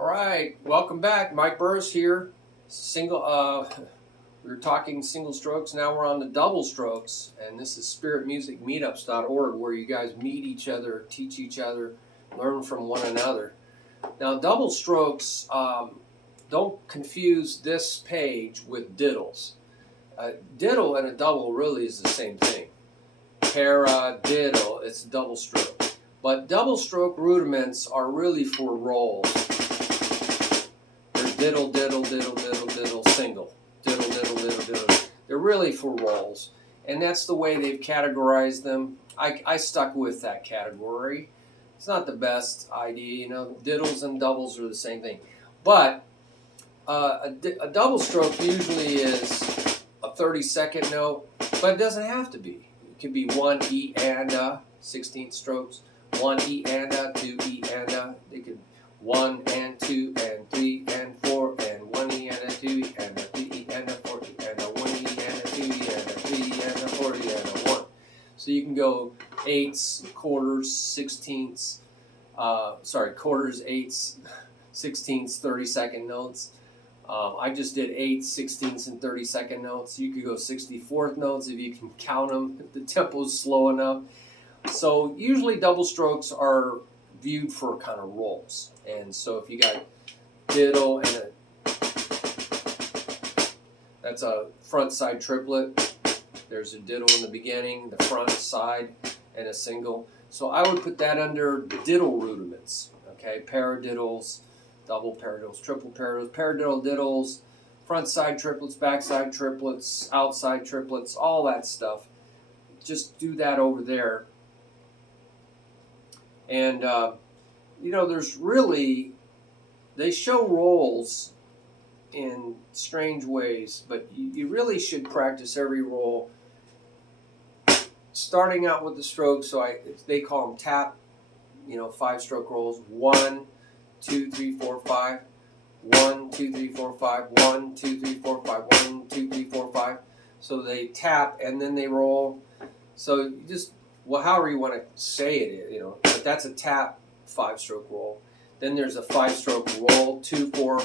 All right, welcome back. Mike Burris here. We were talking single strokes. Now we're on the double strokes, and this is spiritmusicmeetups.org, where you guys meet each other, teach each other, learn from one another. Now, double strokes, don't confuse this page with diddles. Diddle and a double really is the same thing. Diddle, it's a double stroke. But double stroke rudiments are really for rolls. They're diddle, diddle, diddle, diddle, diddle, single. Diddle, diddle, diddle, diddle. They're really for rolls. And that's the way they've categorized them. I stuck with that category. It's not the best idea, you know. Diddles and doubles are the same thing. But a double stroke usually is a 30-second note, but it doesn't have to be. It could be 1 E and a, 16th strokes, 1 E and a, 2 E and a. They could 1 and 2 and 3 and 4 and 1 E and a, 2 E and a, 3 E and a, 4 E and a, 1 E and a, 2 E and a, 3 E and a, 4 E and a 1. So you can go eighths, quarters, sixteenths, quarters, eighths, sixteenths, 30-second notes. I just did 8th, 16th, and 30-second notes. You could go 64th notes if you can count them, if the tempo's slow enough. So usually double strokes are viewed for kind of rolls. And so if you got diddle and that's a front side triplet. There's a diddle in the beginning, the front, side, and a single. So I would put that under diddle rudiments. Okay, paradiddles, double paradiddles, triple paradiddles, paradiddle diddles, front side triplets, back side triplets, outside triplets, all that stuff. Just do that over there. And, you know, there's really, they show rolls in strange ways, but you really should practice every roll. Starting out with the strokes, so they call them tap, you know, 5-stroke rolls. 1, 2, 3, 4, 5. 1, 2, 3, 4, 5. 1, 2, 3, 4, 5. 1, 2, 3, 4, 5. So they tap and then they roll. So you just, well, however you want to say it, you know, but that's a tap 5-stroke roll. Then there's a 5-stroke roll, 2, 4,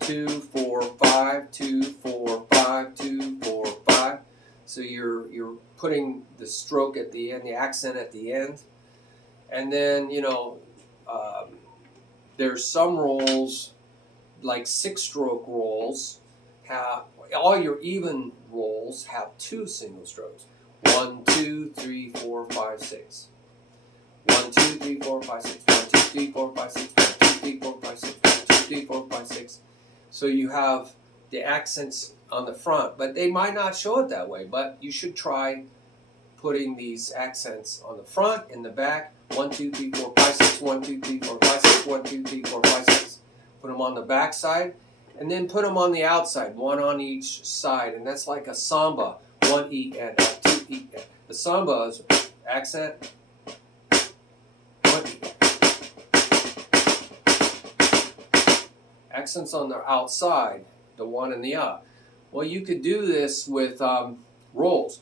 2, 4, 5, 2, 4, 5, 2, 4, 5. So you're putting the stroke at the end, the accent at the end. And then, you know, there's some rolls, like 6-stroke rolls, have, all your even rolls have 2 single strokes. 1, 2, 3, 4, 5, 6. 1, 2, 3, 4, 5, 6. 1, 2, 3, 4, 5, 6. 1, 2, 3, 4, 5, 6. 1, 2, 3, 4, 5, 6. So you have the accents on the front, but they might not show it that way. But you should try putting these accents on the front and the back. 1, 2, 3, 4, 5, 6. 1, 2, 3, 4, 5, 6. 1, 2, 3, 4, 5, 6. Put them on the back side, and then put them on the outside, 1 on each side, and that's like a samba. 1 E and a, 2 E and. The samba is accent. 1 E. Accents on the outside, the 1 and the up. Well, you could do this with rolls.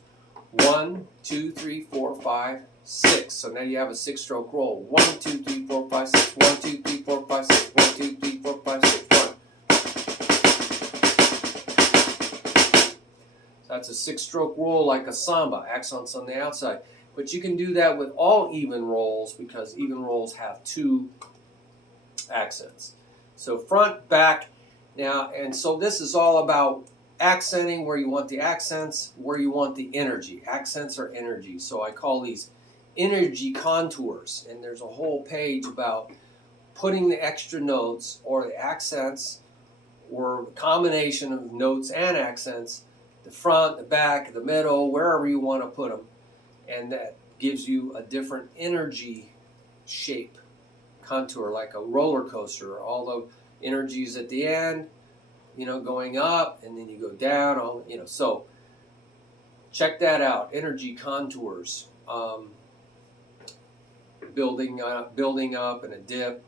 1, 2, 3, 4, 5, 6. So now you have a 6-stroke roll. 1, 2, 3, 4, 5, 6. 1, 2, 3, 4, 5, 6. 1, 2, 3, 4, 5, 6. 1. That's a 6-stroke roll like a samba, accents on the outside. But you can do that with all even rolls because even rolls have 2 accents. So front, back, now, and so this is all about accenting where you want the accents, where you want the energy. Accents are energy. So I call these energy contours. And there's a whole page about putting the extra notes or the accents or the combination of notes and accents, the front, the back, the middle, wherever you want to put them. And that gives you a different energy shape, contour, like a roller coaster. All the energies at the end, you know, going up, and then you go down, all, you know. So check that out, energy contours. Building up and a dip.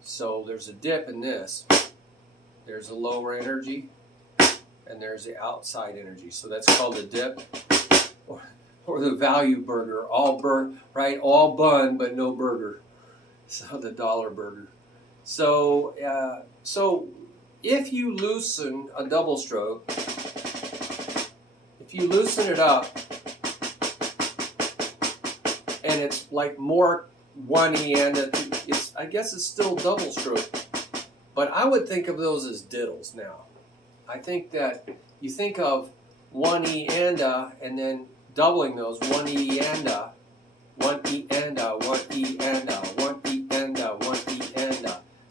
So there's a dip in this. There's a lower energy, and there's the outside energy. So that's called a dip, or the value burger. All bun, but no burger. So the dollar burger. So, so if you loosen a double stroke, if you loosen it up, and it's like more 1E and I guess it's still double stroke. But I would think of those as diddles now. I think that you think of 1E and then doubling those 1E and 1E and 1E and 1E and 1E and.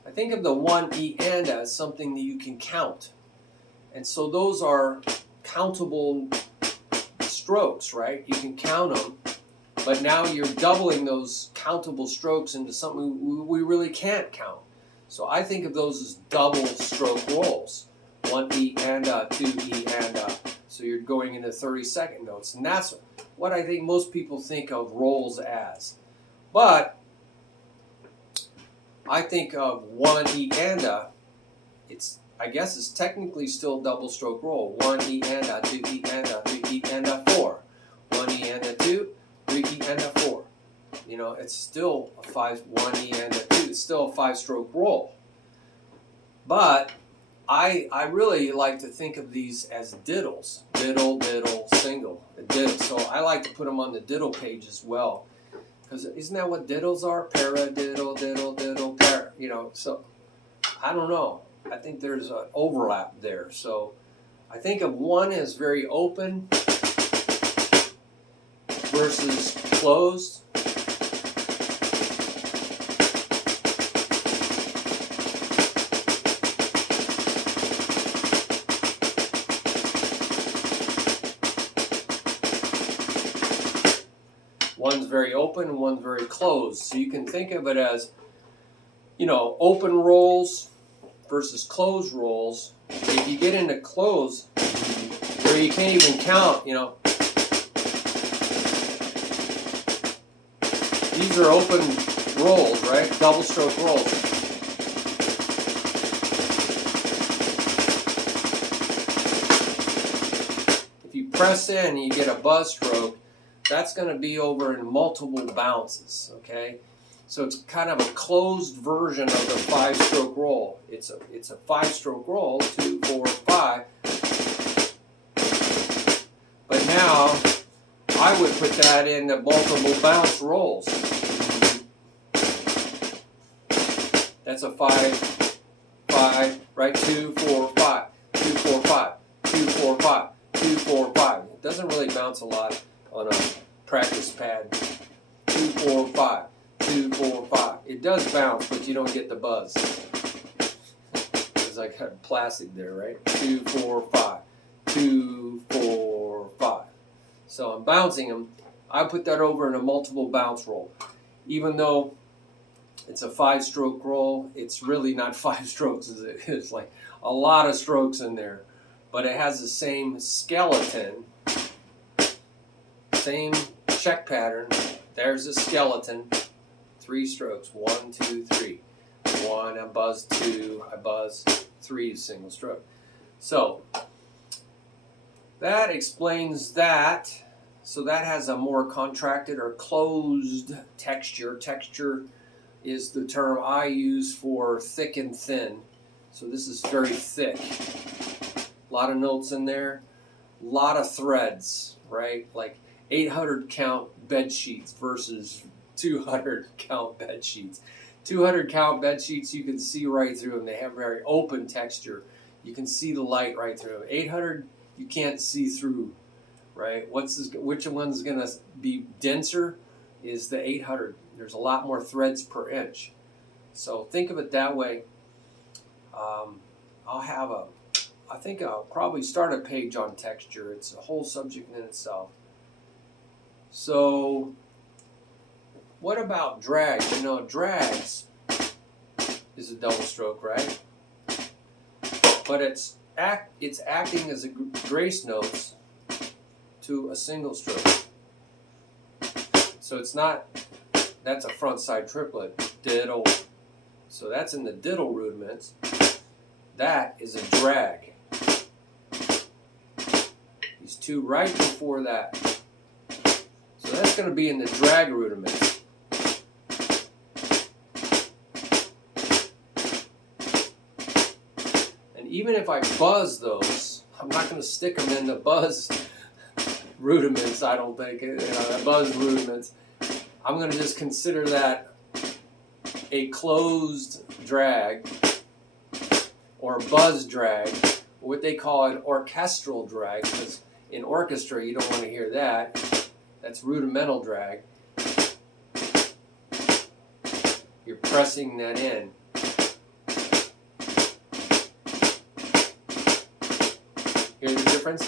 I think of the 1E and as something that you can count. And so those are countable strokes, right? You can count them. But now you're doubling those countable strokes into something we really can't count. So I think of those as double stroke rolls. 1E and 2E and so you're going into 30-second notes. And that's what I think most people think of rolls as. But I think of 1E and I guess it's technically still double stroke roll. 1E and 2E and 3E and 4. 1E and 2, 3E and 4. You know, it's still a 1E and 2. It's still a 5-stroke roll. But I really like to think of these as diddles. Diddle, diddle, single, diddle. So I like to put them on the diddle page as well. Because isn't that what diddles are? Para, diddle, diddle, diddle, para. You know, so I don't know. I think there's an overlap there. So I think of one as very open versus closed. One's very open and one's very closed. So you can think of it as, you know, open rolls versus closed rolls. If you get into closed, where you can't even count, you know, these are open rolls, right? Double stroke rolls. If you press in, you get a buzz stroke. That's going to be over in multiple bounces, okay? So it's kind of a closed version of the 5-stroke roll. It's a 5-stroke roll, 2, 4, 5. But now I would put that in the multiple bounce rolls. That's a 5, 5, right? 2, 4, 5, 2, 4, 5, 2, 4, 5, 2, 4, 5. It doesn't really bounce a lot on a practice pad. 2, 4, 5, 2, 4, 5. It does bounce, but you don't get the buzz. Because I got plastic there, right? 2, 4, 5, 2, 4, 5. So I'm bouncing them. I put that over in a multiple bounce roll. Even though it's a 5-stroke roll, it's really not 5 strokes. It's like a lot of strokes in there. But it has the same skeleton. Same check pattern. There's a skeleton. 3 strokes. 1, 2, 3. 1, I buzz. 2, I buzz. 3, single stroke. So that explains that. So that has a more contracted or closed texture. Texture is the term I use for thick and thin. So this is very thick. A lot of notes in there. A lot of threads, right? Like 800 count bed sheets versus 200 count bed sheets. 200 count bed sheets, you can see right through them. They have very open texture. You can see the light right through them. 800, you can't see through, right? Which one's going to be denser is the 800. There's a lot more threads per inch. So think of it that way. I think I'll probably start a page on texture. It's a whole subject in itself. So what about drag? You know, drags is a double stroke, right? But it's acting as a grace notes to a single stroke. So it's not, that's a front side triplet, diddle. So that's in the diddle rudiments. That is a drag. These two right before that. So that's going to be in the drag rudiments. And even if I buzz those, I'm not going to stick them in the buzz rudiments, I don't think. Buzz rudiments. I'm going to just consider that a closed drag or buzz drag, what they call an orchestral drag, because in orchestra you don't want to hear that. That's rudimental drag. You're pressing that in. Hear the difference?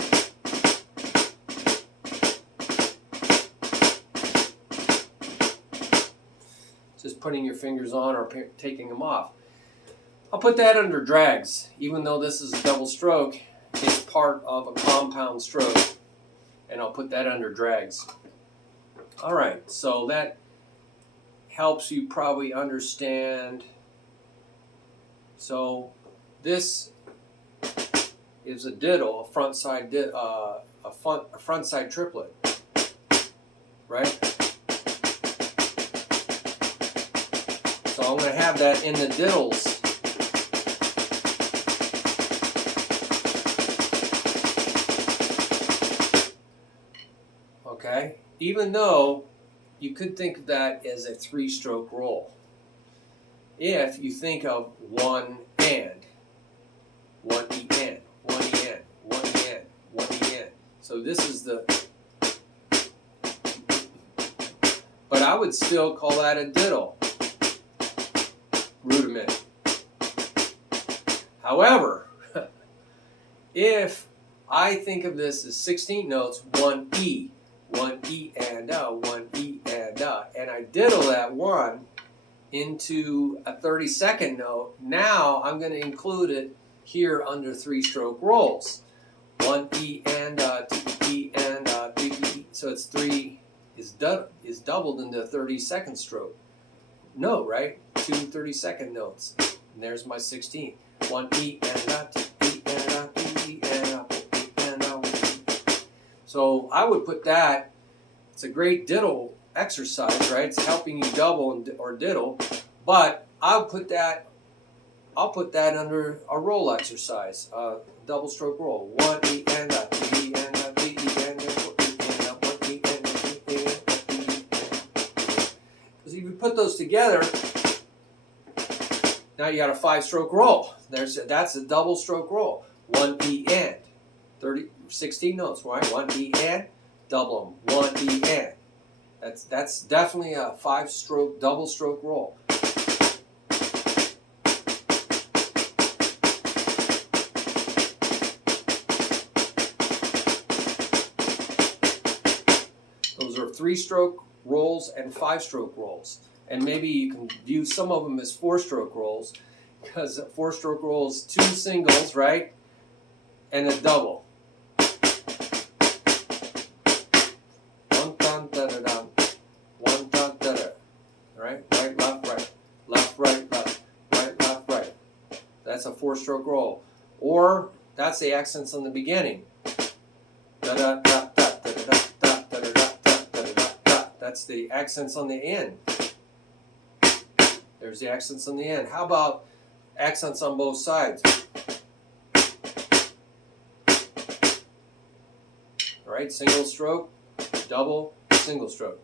Just putting your fingers on or taking them off. I'll put that under drags. Even though this is a double stroke, it's part of a compound stroke. And I'll put that under drags. Alright, so that helps you probably understand. So this is a diddle, a front side triplet, right? So I'm going to have that in the diddles. Okay, even though you could think of that as a 3-stroke roll. If you think of one and, one E and, one E and, one E and, one E and. So this is the, but I would still call that a diddle rudiment. However, if I think of this as 16 notes, one E and one E and I diddle that one into a 32nd note. Now I'm going to include it here under 3-stroke rolls. One E and two E and three E. So it's 3 is doubled into a 32nd stroke note, right? 2 32nd notes. And there's my 16. One E and two E and three E and E and. So I would put that. It's a great diddle exercise, right? It's helping you double or diddle, but I'll put that under a roll exercise, double stroke roll. One E and a, two E and a, three E and a, four E and a, one E and a, two E and a, three E and a. Because if you put those together, now you got a 5-stroke roll. That's a double stroke roll. One E and 16 notes, right? One E and, double them. One E and. That's definitely a 5-stroke double stroke roll. Those are 3-stroke rolls and 5-stroke rolls. And maybe you can view some of them as 4-stroke rolls, because a 4-stroke roll is 2 singles, right? And a double. One dun da da da. One dun da da. Right? Right, left, right. Left, right, left. Right, left, right. That's a 4-stroke roll. Or that's the accents on the beginning. Da da da da da da da da da da da da da. That's the accents on the end. There's the accents on the end. How about accents on both sides? All right, single stroke, double, single stroke.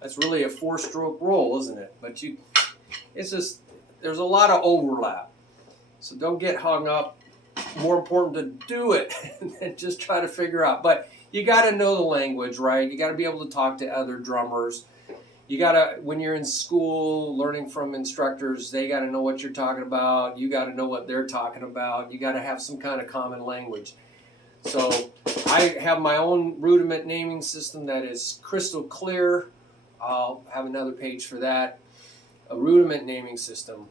That's really a 4-stroke roll, isn't it? But it's just, there's a lot of overlap. So don't get hung up. More important to do it than just try to figure out. But you got to know the language, right? You got to be able to talk to other drummers. You got to, when you're in school learning from instructors, they got to know what you're talking about. You got to know what they're talking about. You got to have some kind of common language. So I have my own rudiment naming system that is crystal clear. I'll have another page for that. A rudiment naming system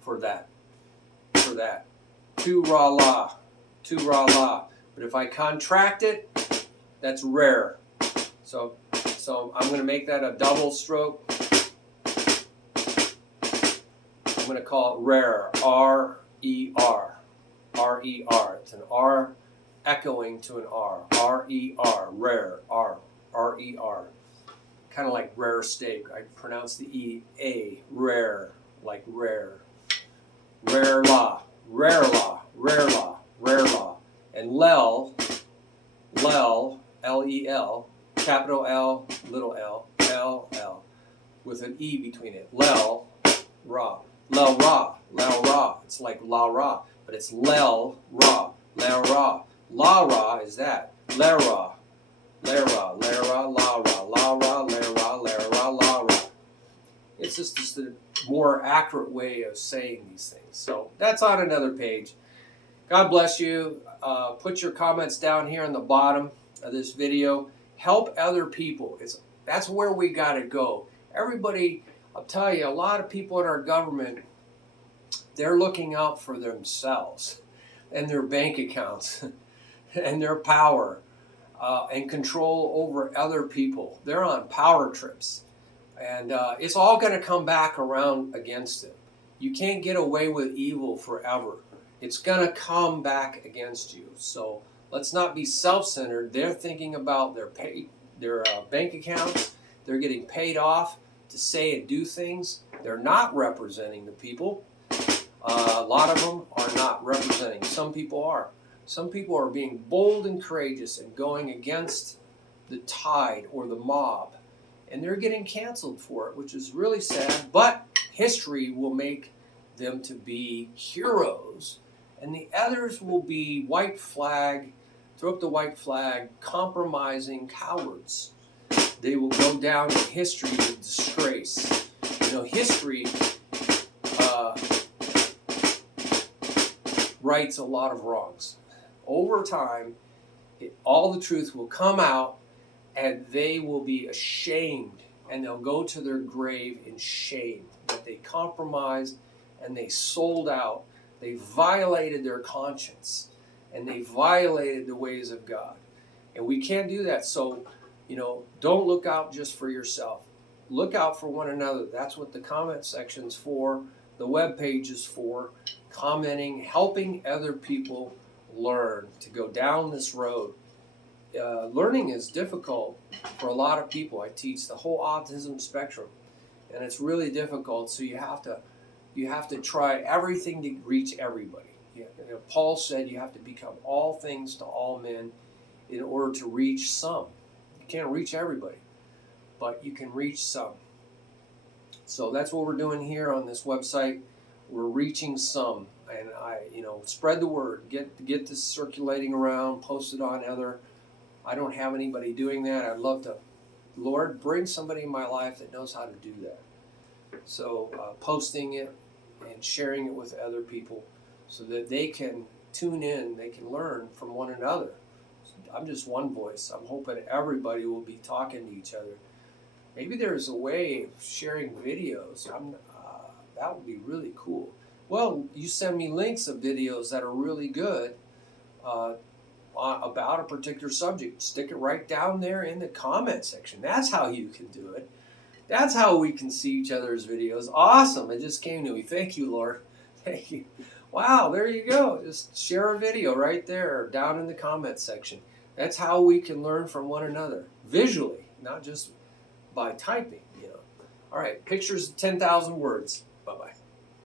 for that. Tu ra la, But if I contract it, that's rare. So I'm going to make that a double stroke. I'm going to call it rare, R-E-R, R-E-R. It's an R echoing to an R, R-E-R, rare, R-E-R. R-E-R. Kind of like rare steak. I pronounce the E-A, rare, like rare. Rare law, rare law, rare law, rare law. And lel, L-E-L, capital L, little l, L, with an E between it. Lel, ra. Lel, ra. Lel, ra. It's like la, ra, but it's lel, ra. Lel, ra. La, ra is that. Le, ra. Le, ra. Le, ra. La, ra. La, ra. Le, ra. Le, ra. La, ra. It's just a more accurate way of saying these things. So that's on another page. God bless you. Put your comments down here on the bottom of this video. Help other people. That's where we got to go. Everybody, I'll tell you, a lot of people in our government, they're looking out for themselves and their bank accounts and their power and control over other people. They're on power trips. And it's all going to come back around against them. You can't get away with evil forever. It's going to come back against you. So let's not be self-centered. They're thinking about their bank accounts. They're getting paid off to say and do things. They're not representing the people. A lot of them are not representing. Some people are. Some people are being bold and courageous and going against the tide or the mob. And they're getting canceled for it, which is really sad. But history will make them to be heroes. And the others will be white flag, throw up the white flag, compromising cowards. They will go down in history with disgrace. You know, history rights a lot of wrongs. Over time, all the truth will come out, and they will be ashamed, and they'll go to their grave in shame that they compromised and they sold out. They violated their conscience, and they violated the ways of God. And we can't do that. So, you know, don't look out just for yourself. Look out for one another. That's what the comment section's for. The web page is for commenting, helping other people learn to go down this road. Learning is difficult for a lot of people. I teach the whole autism spectrum, and it's really difficult. So you have to try everything to reach everybody. You know, Paul said you have to become all things to all men in order to reach some. You can't reach everybody, but you can reach some. So that's what we're doing here on this website. We're reaching some, and spread the word. Get this circulating around. Post it on other. I don't have anybody doing that. I'd love to, Lord, bring somebody in my life that knows how to do that. So posting it and sharing it with other people so that they can tune in, they can learn from one another. I'm just one voice. I'm hoping everybody will be talking to each other. Maybe there's a way of sharing videos. That would be really cool. Well, you send me links of videos that are really good about a particular subject. Stick it right down there in the comment section. That's how you can do it. That's how we can see each other's videos. Awesome. It just came to me. Thank you, Lord. Thank you. Wow, there you go. Just share a video right there down in the comment section. That's how we can learn from one another. Visually, not just by typing. All right, pictures 10,000 words. Bye-bye.